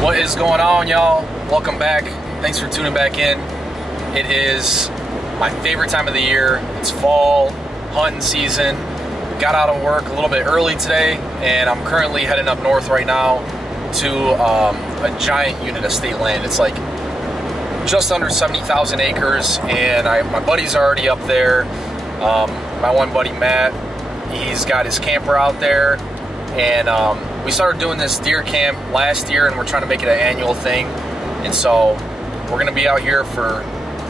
What is going on, y'all? Welcome back. Thanks for tuning back in. It is my favorite time of the year. It's fall hunting season. Got out of work a little bit early today, and I'm currently heading up north right now to a giant unit of state land. It's like just under 70,000 acres, and my buddy's already up there. My one buddy, Matt, he's got his camper out there, and we started doing this deer camp last year, and we're trying to make it an annual thing. And so we're gonna be out here for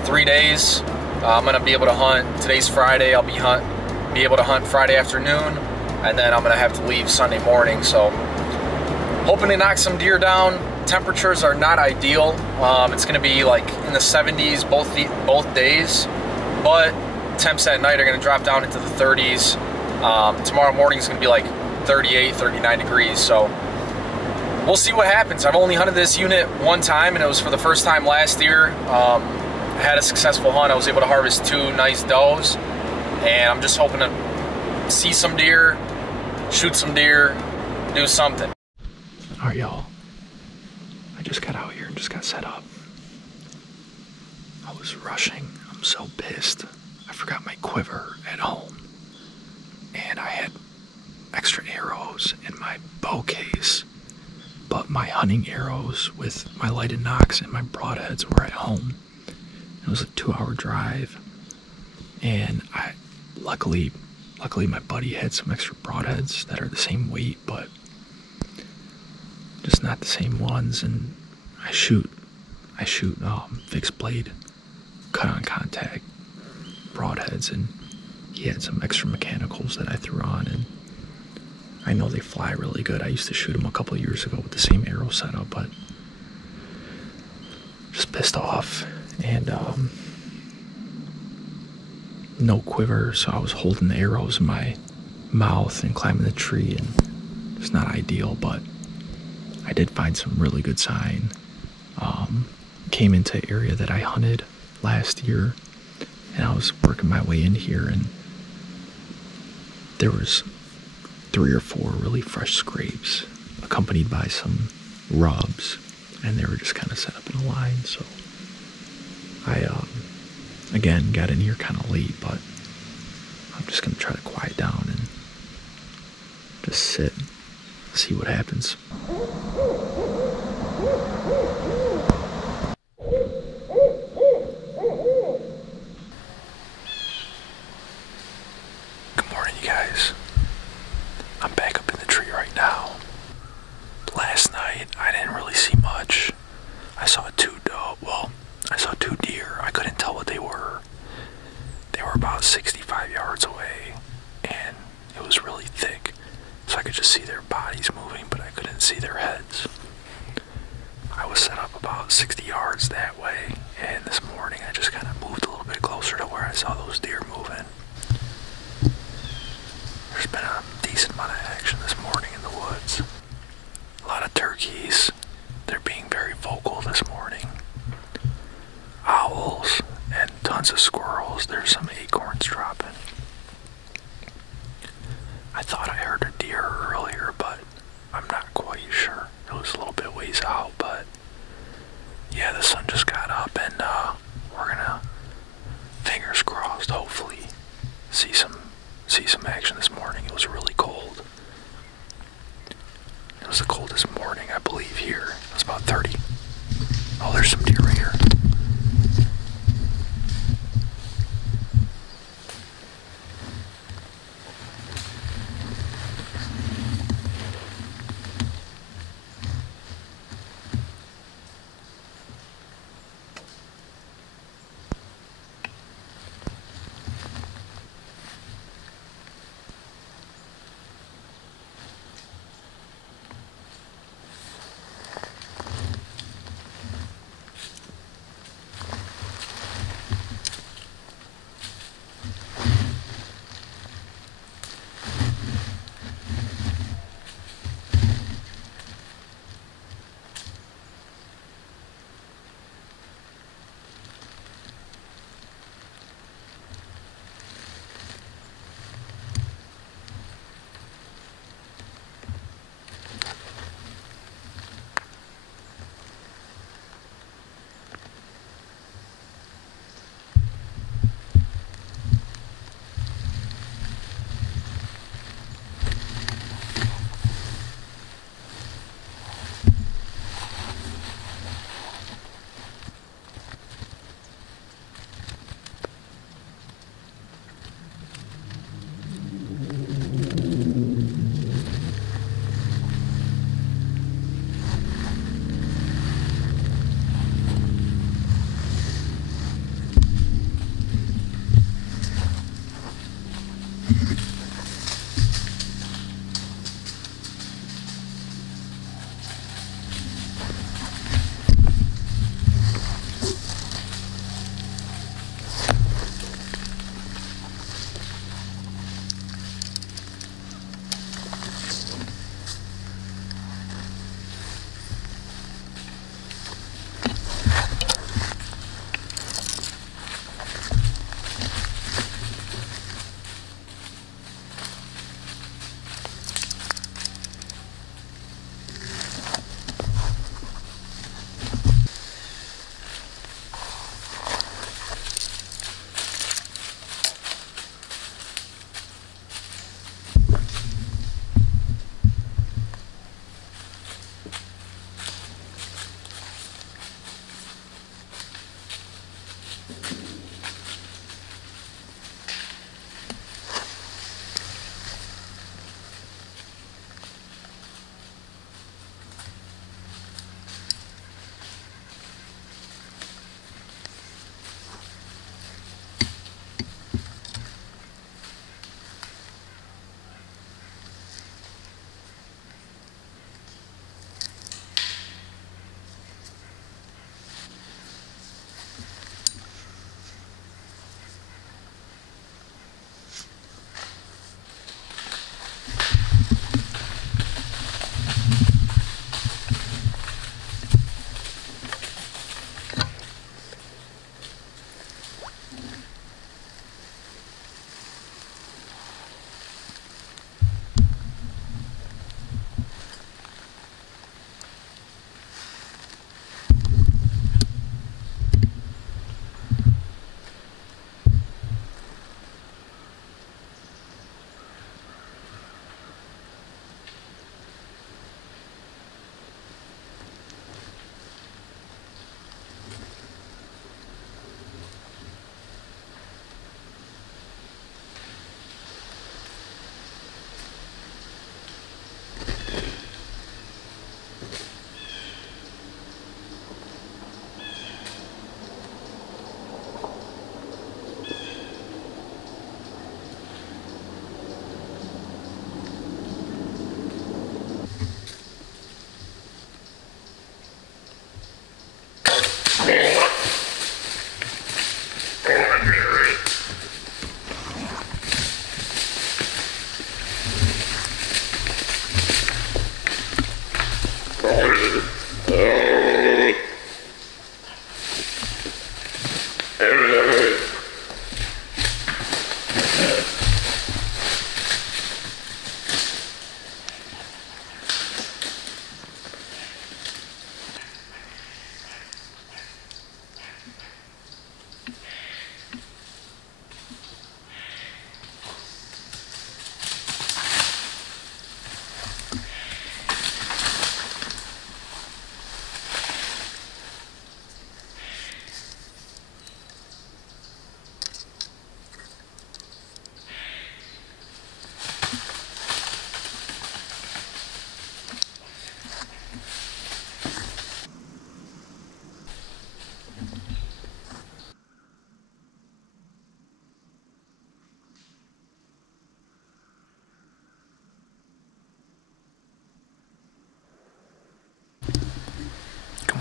3 days. I'm gonna be able to hunt. Today's Friday. I'll be able to hunt Friday afternoon, and then I'm gonna have to leave Sunday morning. So hoping to knock some deer down. Temperatures are not ideal. It's gonna be like in the 70s both days, but temps at night are gonna drop down into the 30s. Tomorrow morning is gonna be like 38, 39 degrees, so we'll see what happens. I've only hunted this unit one time, and it was for the first time last year. I had a successful hunt. I was able to harvest 2 nice does, and I'm just hoping to see some deer, shoot some deer, do something. All right, y'all. I just got out here and just got set up. I was rushing. I'm so pissed. I forgot my quiver at home, and I had extra arrows in my bow case, but my hunting arrows with my lighted nocks and my broadheads were at home. It was a 2-hour drive, and luckily my buddy had some extra broadheads that are the same weight, but just not the same ones. And I shoot fixed blade cut on contact broadheads, and he had some extra mechanicals that I threw on, and I know they fly really good. I used to shoot them a couple of years ago with the same arrow setup, but just pissed off. And no quiver, so I was holding the arrows in my mouth and climbing the tree, and it's not ideal, but I did find some really good sign. Came into an area that I hunted last year, and I was working my way in here, and there was 3 or 4 really fresh scrapes accompanied by some rubs, and they were just kind of set up in a line. So I again got in here kind of late, but I'm just gonna try to quiet down and just sit, see what happens. Good morning, you guys. I'm back up in the tree right now. Last night, I didn't really see much. I saw 2 deer. I couldn't tell what they were. They were about 65 yards away, and it was really thick, so I could just see their bodies moving, but I couldn't see their heads. I was set up about 60 yards that way, and this morning I just kind of moved a little bit closer to where I saw those deer moving. There's been a decent amount of action this morning in the woods. A lot of turkeys. They're being very vocal this morning. Owls and tons of squirrels. There's some acorns dropping. I thought I heard a deer earlier, but I'm not quite sure. It was a little bit ways out, but yeah, the sun just got up, and we're gonna, fingers crossed, hopefully see some action this morning. It was really cold. It was the coldest morning, I believe, here. It was about 30. Oh, there's some deer right here.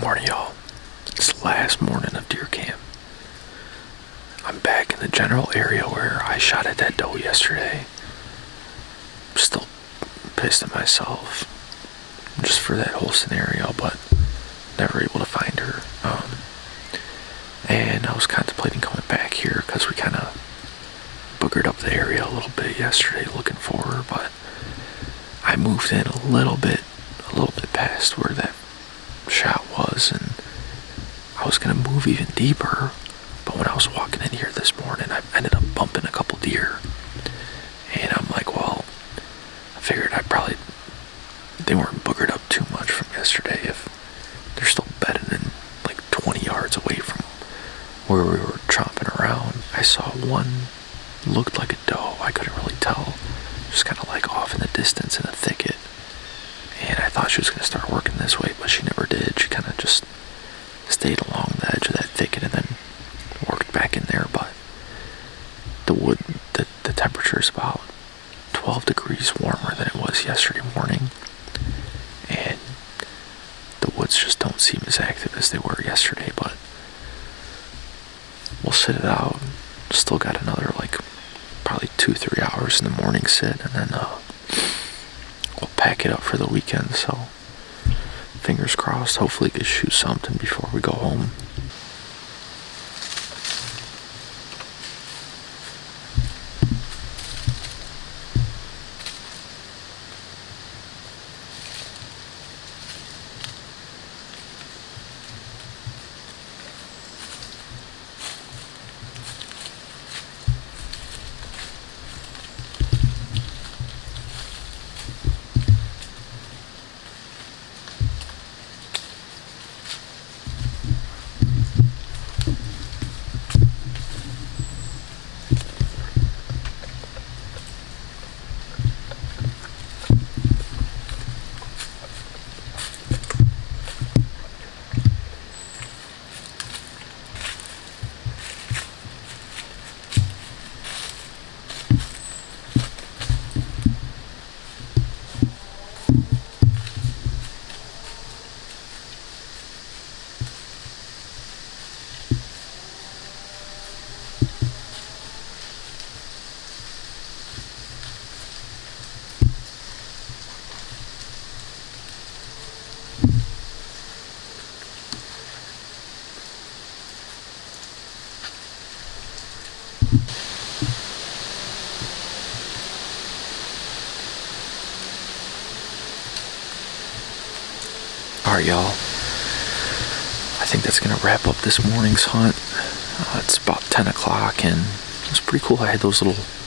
Morning, y'all. It's the last morning of deer camp. I'm back in the general area where I shot at that doe yesterday. I'm still pissed at myself just for that whole scenario, but never able to find her. And I was contemplating coming back here because we kind of boogered up the area a little bit yesterday looking for her, but I moved in a little bit past where that shot was, and I was gonna move even deeper, but when I was walking in here this morning, I ended up bumping a couple deer, and I'm like, well, I figured they weren't boogered up too much from yesterday if they're still bedded in like 20 yards away from where we were tromping around. I saw one looked like a doe. I couldn't really tell, just kind of like off in the distance in a thicket, and I thought she was going to start working this way, but she never did. She kind of just stayed along the edge of that thicket and then worked back in there. But the temperature is about 12 degrees warmer than it was yesterday morning, and the woods just don't seem as active as they were yesterday, but we'll sit it out. Still got another probably 2-3 hours in the morning sit, and then we'll pack it up for the weekend. So fingers crossed, hopefully we can shoot something before we go home. Alright, y'all, I think that's going to wrap up this morning's hunt. It's about 10 o'clock, and it was pretty cool. I had those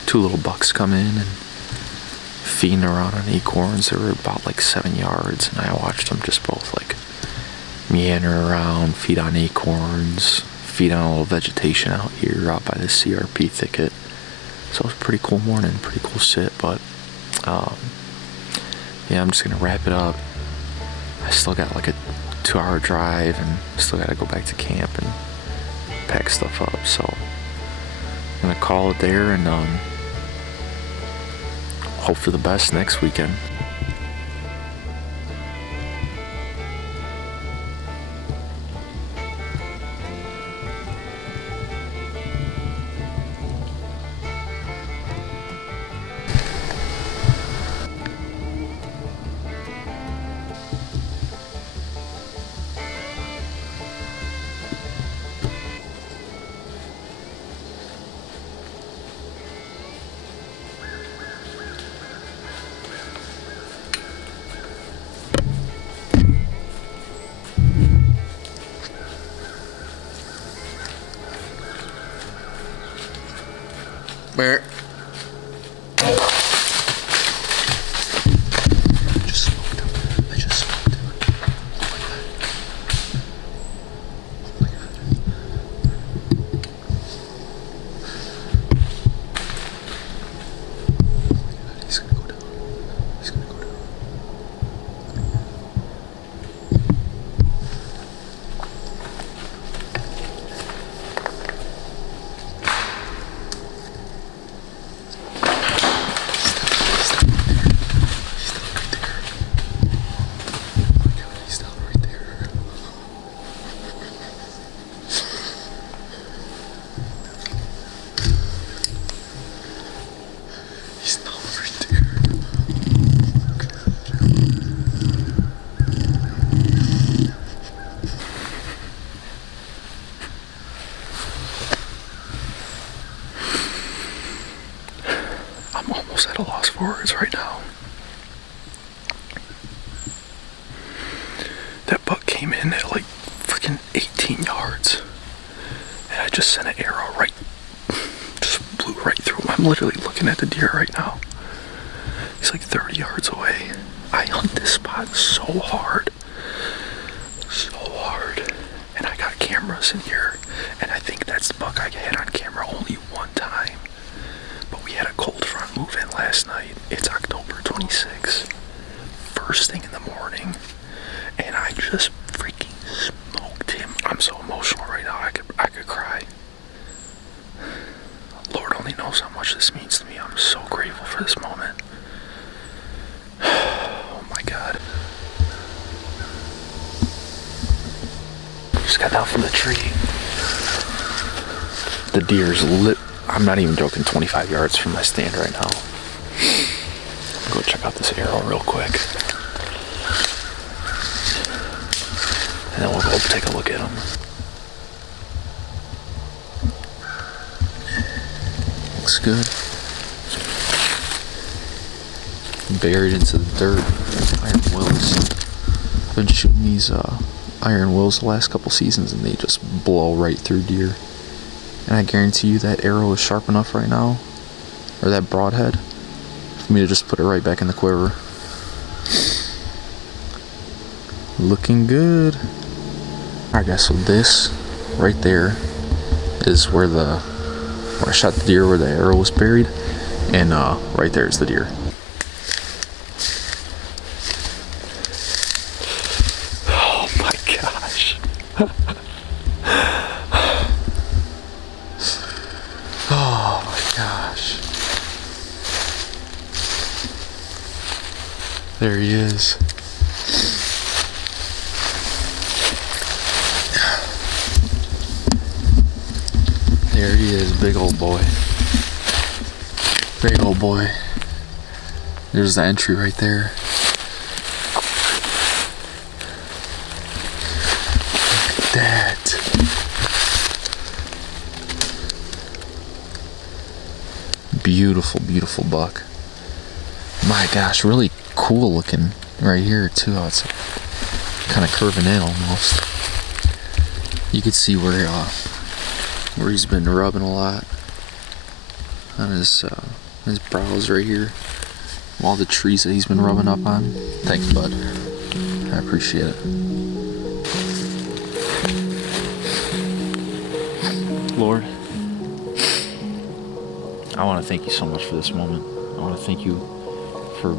two little bucks come in and feeding around on acorns. They were about 7 yards, and I watched them just both meander around, feed on acorns, feed on a little vegetation out here out by the CRP thicket. So it was a pretty cool morning, pretty cool sit, but yeah, I'm just going to wrap it up. I still got a 2-hour drive and still got to go back to camp and pack stuff up. So I'm going to call it there and hope for the best next weekend. came in at like freaking 18 yards. And I just sent an arrow right, just flew right through him. I'm literally looking at the deer right now. He's like 30 yards away. I hunt this spot so hard. So hard. And I got cameras in here. And I think that's the buck I had on camera only one time. But we had a cold front move in last night. It's October 26th. First thing in the morning. And I just freaking smoked him. I'm so emotional right now. I could cry. Lord only knows how much this means to me. I'm so grateful for this moment. Oh my God. Just got down from the tree. The deer's lit. I'm not even joking, 25 yards from my stand right now. I'll go check out this arrow real quick. And then we'll go take a look at him. Looks good. Buried into the dirt. Iron wills. I've been shooting these iron wills the last couple seasons and they just blow right through deer. And I guarantee you that arrow is sharp enough right now, or that broadhead, for me to just put it right back in the quiver. Looking good. Alright guys, so this right there is where I shot the deer, where the arrow was buried, and right there is the deer. Oh my gosh. Oh my gosh. There he is. There he is, big old boy. Big old boy. There's the entry right there. Look at that. Beautiful, beautiful buck. My gosh, really cool looking right here too. Oh, it's kind of curving in almost. You could see where he's been rubbing a lot on his brows right here. All the trees that he's been rubbing up on. Thanks, bud. I appreciate it. Lord, I want to thank you so much for this moment. I want to thank you for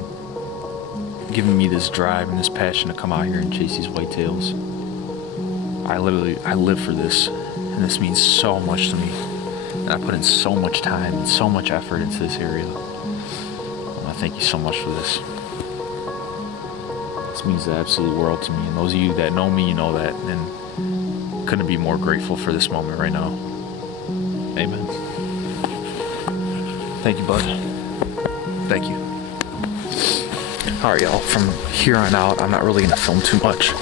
giving me this drive and this passion to come out here and chase these whitetails. I live for this, and this means so much to me. And I put in so much time and so much effort into this area. I want to thank you so much for this. This means the absolute world to me. And those of you that know me, you know that. And couldn't be more grateful for this moment right now. Amen. Thank you, bud. Thank you. Alright, y'all. From here on out, I'm not really going to film too much.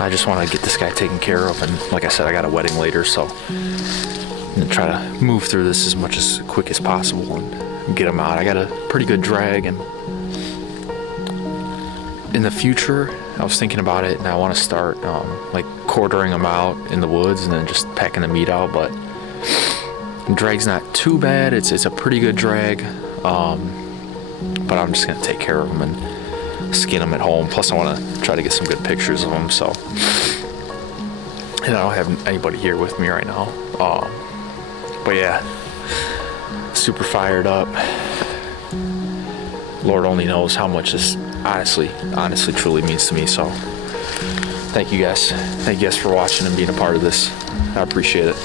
I just want to get this guy taken care of. And like I said, I got a wedding later, so I'm going to try to move through this as quick as possible and get him out. I got a pretty good drag, and in the future, I was thinking about it, and I want to start like quartering them out in the woods and then just packing the meat out. But the drag's not too bad. It's a pretty good drag, but I'm just gonna take care of them and skin them at home. Plus, I want to try to get some good pictures of them. So, and I don't have anybody here with me right now. But yeah, super fired up. Lord only knows how much this honestly truly means to me. So thank you guys for watching and being a part of this. I appreciate it.